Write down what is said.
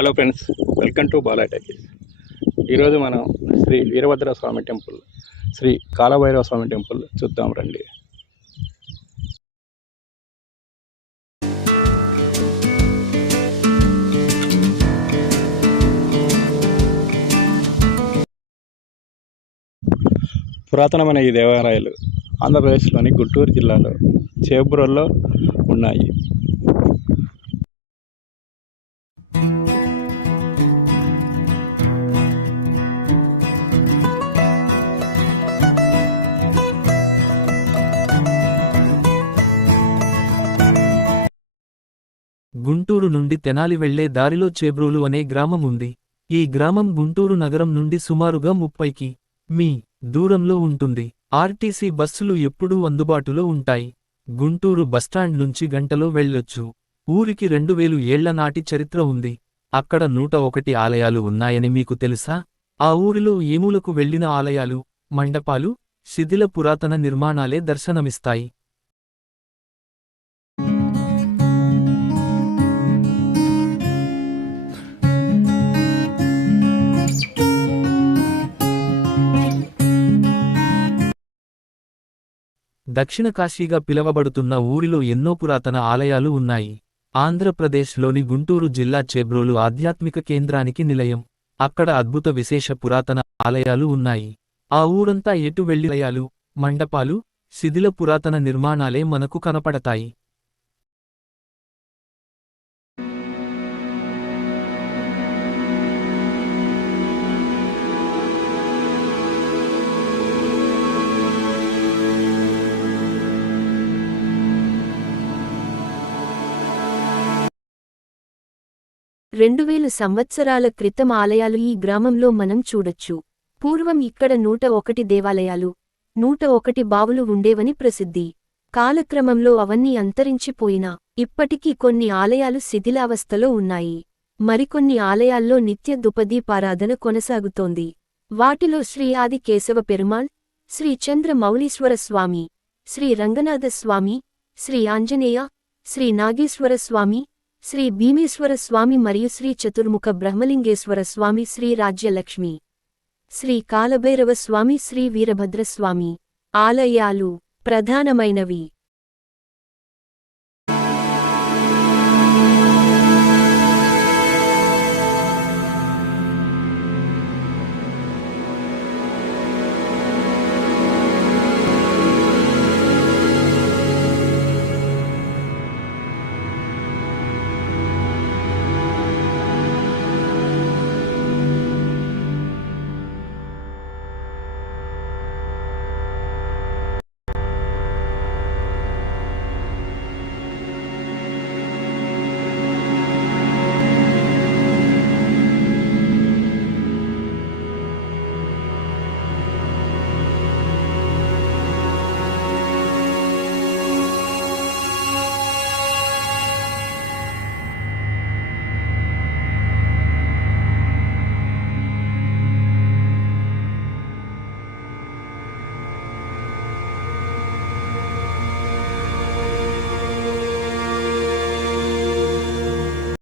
Hello friends, welcome to Bala talkies. ఈరోజు మనం శ్రీ వీరభద్ర స్వామి temple, Shri Kalabhairava స్వామి temple చూద్దాం రండి. పురాతనమైన ఈ దేవాలయాలు ఆంధ్రప్రదేశ్లోని గుంటూరు జిల్లాలో చేబ్రోల్లో ఉన్నాయి. గుంటూరు నుండి తెనాలి వెళ్లే దారిలో చేబ్రోలు అనే గ్రామం ఉంది. ఈ గ్రామం గుంటూరు నగరం నుండి సుమారుగా 30 మీ. దూరంలో ఉంటుంది. ఆర్టీసీ బస్సులు ఎప్పుడూ అందుబాటులో ఉంటాయి. గుంటూరు బస్టాండ్ నుంచి గంటలో వెళ్ళొచ్చు. ఊరికి 2000 ఏళ్ల నాటి చరిత్ర ఉంది. అక్కడ 101 ఆలయాలు ఉన్నాయని మీకు తెలుసా? ఆ ఊరిలో ఏమూలకు వెళ్లిన ఆలయాలు, మండపాలు, శిథిల పురాతన నిర్మాణాలే దర్శనమిస్తాయి. దక్షిణ కాశీగా పిలవబడుతున్న ఊరిలో ఎన్నో పురాతన ఆలయాలు ఉన్నాయి. ఆంధ్రప్రదేశ్లోని గుంటూరు జిల్లా చేబ్రోలు ఆధ్యాత్మిక కేంద్రానికి నిలయం. అక్కడ అద్భుత విశేష పురాతన ఆలయాలు ఉన్నాయి. ఆ ఊరంతా ఎటు వెళ్లి ఆలయాలు, మండపాలు, శిథిల పురాతన నిర్మాణాలే మనకు కనపడతాయి. సంవత్సరాల క్రితం ఆలయాలు ఈ గ్రామంలో మనం చూడొచ్చు. పూర్వం ఇక్కడ 101 దేవాలయాలు, 101 బావులు ఉండేవని ప్రసిద్ధి. కాలక్రమంలో అవన్నీ అంతరించిపోయినా ఇప్పటికీ కొన్ని ఆలయాలు శిథిలావస్థలో ఉన్నాయి. మరికొన్ని ఆలయాల్లో నిత్య ధూపదీపారాధన కొనసాగుతోంది. వాటిలో శ్రీ ఆది కేశవ పెరుమాళ్, శ్రీ చంద్ర మౌళీశ్వర స్వామి, శ్రీ రంగనాథ స్వామి, శ్రీ ఆంజనేయ, శ్రీ నాగేశ్వర స్వామి, శ్రీ భీమేశ్వర స్వామి మరియు శ్రీ చతుర్ముఖ బ్రహ్మలింగేశ్వర స్వామి, శ్రీ రాజ్యలక్ష్మి, శ్రీ కాలభైరవ స్వామి, శ్రీ వీరభద్ర స్వామి ఆలయాలు ప్రధానమైనవి.